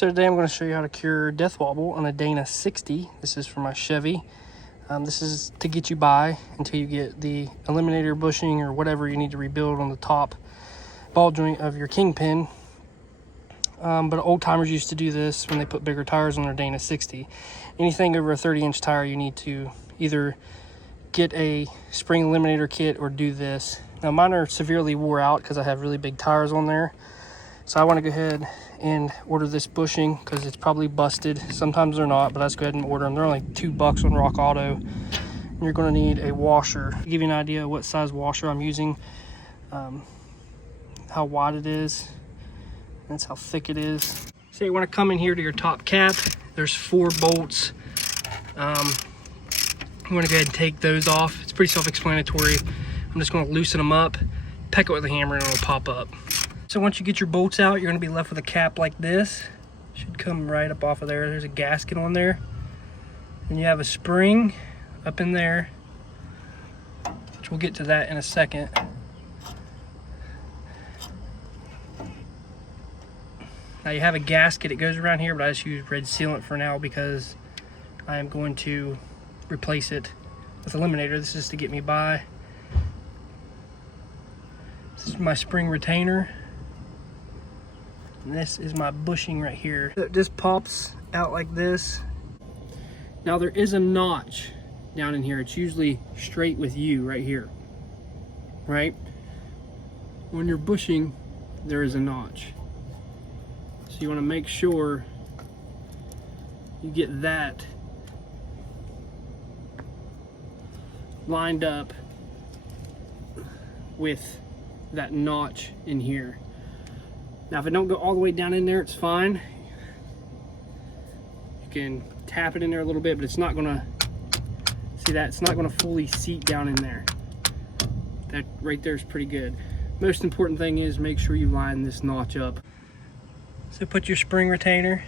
So today I'm going to show you how to cure death wobble on a Dana 60. This is for my Chevy. This is to get you by until you get the eliminator bushing or whatever you need to rebuild on the top ball joint of your kingpin. But old timers used to do this when they put bigger tires on their Dana 60. Anything over a 30-inch tire, you need to either get a spring eliminator kit or do this. Now mine are severely wore out because I have really big tires on there. So I want to go ahead and order this bushing because it's probably busted. Sometimes they're not, but let's go ahead and order them. They're only $2 on Rock Auto. And you're going to need a washer. To give you an idea of what size washer I'm using, how wide it is, that's how thick it is. So you want to come in here to your top cap. There's 4 bolts. You want to go ahead and take those off. It's pretty self-explanatory. I'm just going to loosen them up, peck it with a hammer, and it'll pop up. So once you get your bolts out, you're going to be left with a cap like this. Should come right up off of there. There's a gasket on there. And you have a spring up in there, which we'll get to that in a second. Now you have a gasket. It goes around here, but I just use red sealant for now because I am going to replace it with eliminator. This is to get me by. This is my spring retainer. And this is my bushing right here. It just pops out like this. Now there is a notch down in here. It's usually straight with you right here, right? When you're bushing, there is a notch. So you want to make sure you get that lined up with that notch in here. Now if it don't go all the way down in there, it's fine. You can tap it in there a little bit, but it's not gonna, see that? It's not gonna fully seat down in there. That right there is pretty good. Most important thing is make sure you line this notch up. So put your spring retainer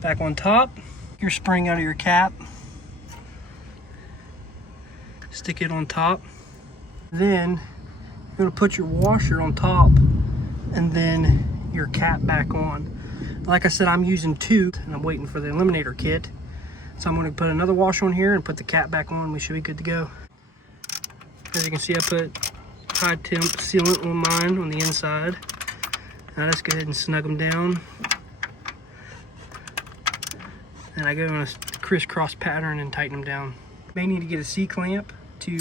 back on top. Your spring out of your cap. Stick it on top. Then you're going to put your washer on top and then your cap back on. Like I said, I'm using 2 and I'm waiting for the eliminator kit. So I'm going to put another washer on here and put the cap back on. We should be good to go. As you can see, I put high temp sealant on mine on the inside. Now let's go ahead and snug them down. And I go on a crisscross pattern and tighten them down. You may need to get a C-clamp to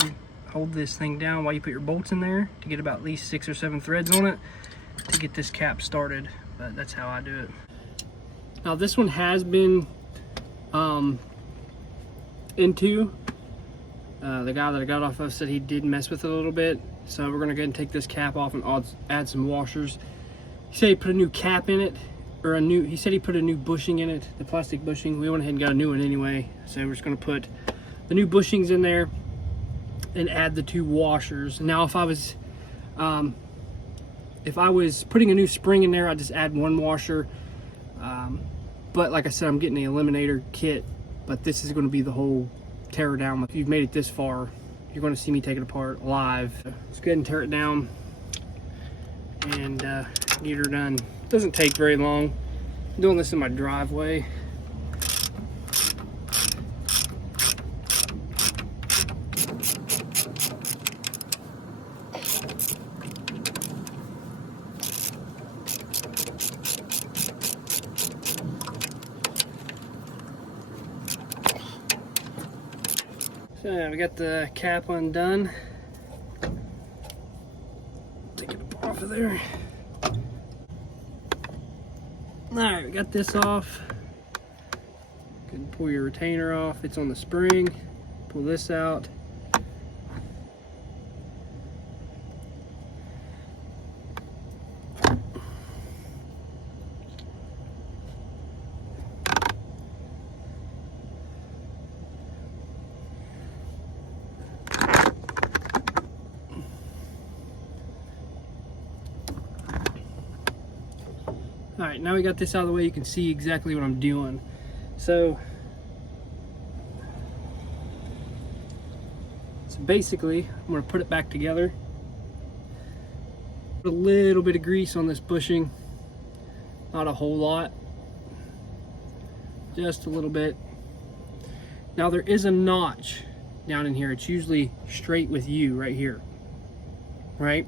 hold this thing down while you put your bolts in there to get about at least 6 or 7 threads on it to get this cap started. But that's how I do it. Now this one has been into. The guy that I got off of said he did mess with it a little bit. So we're gonna go ahead and take this cap off and add some washers. He said he put a new cap in it, or he said he put a new bushing in it, the plastic bushing. We went ahead and got a new one anyway. So we're just gonna put the new bushings in there and add the 2 washers. Now if I was putting a new spring in there, I'd just add 1 washer. But like I said, I'm getting the eliminator kit, but this is gonna be the whole tear down. If you've made it this far, you're gonna see me take it apart live. Let's go ahead and tear it down and get her done. Doesn't take very long. I'm doing this in my driveway. So we got the cap undone. Take it off of there. Alright, we got this off. Go and pull your retainer off. It's on the spring. Pull this out. All right, now we got this out of the way, you can see exactly what I'm doing. So basically, I'm gonna put it back together. Put a little bit of grease on this bushing, not a whole lot, just a little bit. Now there is a notch down in here. It's usually straight with you right here, right?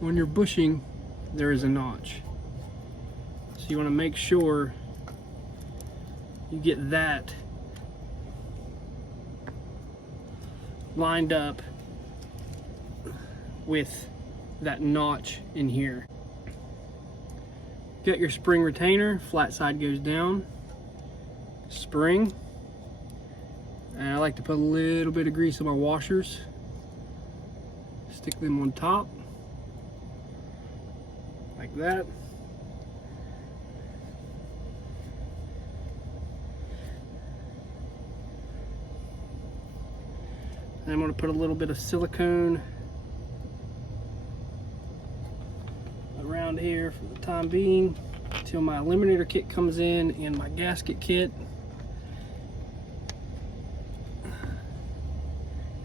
When you're bushing, there is a notch. So you want to make sure you get that lined up with that notch in here. Get your spring retainer, flat side goes down, spring, and I like to put a little bit of grease on my washers, stick them on top like that. And I'm going to put a little bit of silicone around here for the time being until my eliminator kit comes in and my gasket kit.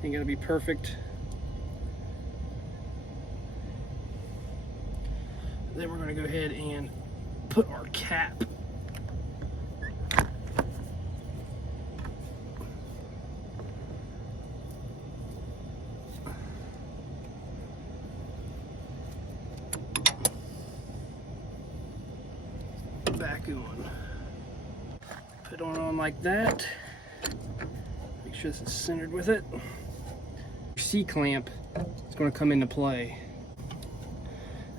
Ain't gonna be perfect. Then we're gonna go ahead and put our cap. Back on. Put it on like that. Make sure this is centered with it. Your C-clamp is going to come into play.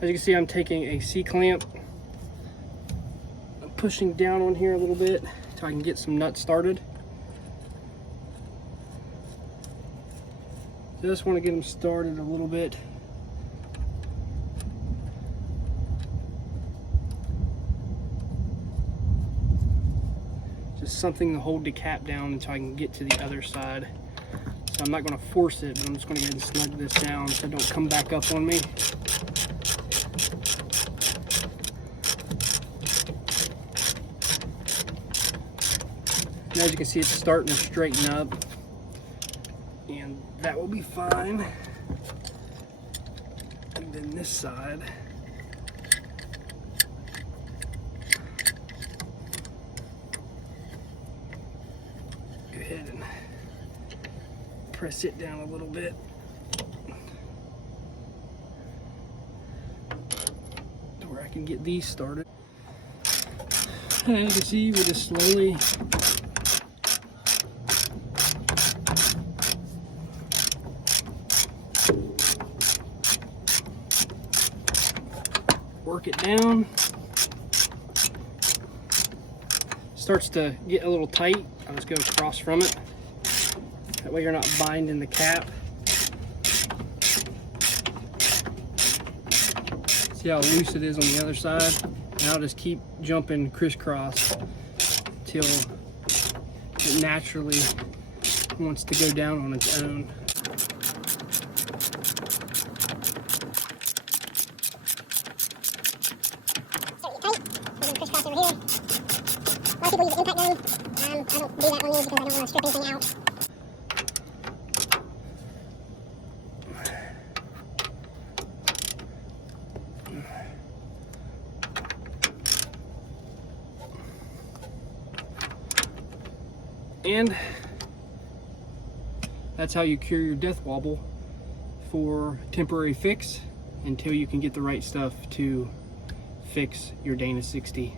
As you can see, I'm taking a C-clamp. I'm pushing down on here a little bit so I can get some nuts started. Just want to get them started a little bit. Just something to hold the cap down until I can get to the other side. So I'm not going to force it, but I'm just going to go ahead and snug this down so it don't come back up on me. And as you can see, it's starting to straighten up, and that will be fine. And then this side, go ahead and press it down a little bit. To where I can get these started. And as you can see, we just slowly work it down. Starts to get a little tight. I'll just go across from it. That way you're not binding the cap. See how loose it is on the other side? And I'll just keep jumping crisscross till it naturally wants to go down on its own. A lot of people use impact gun. I don't do that on these because I don't want to strip anything out. And that's how you cure your death wobble for temporary fix until you can get the right stuff to fix your Dana 60.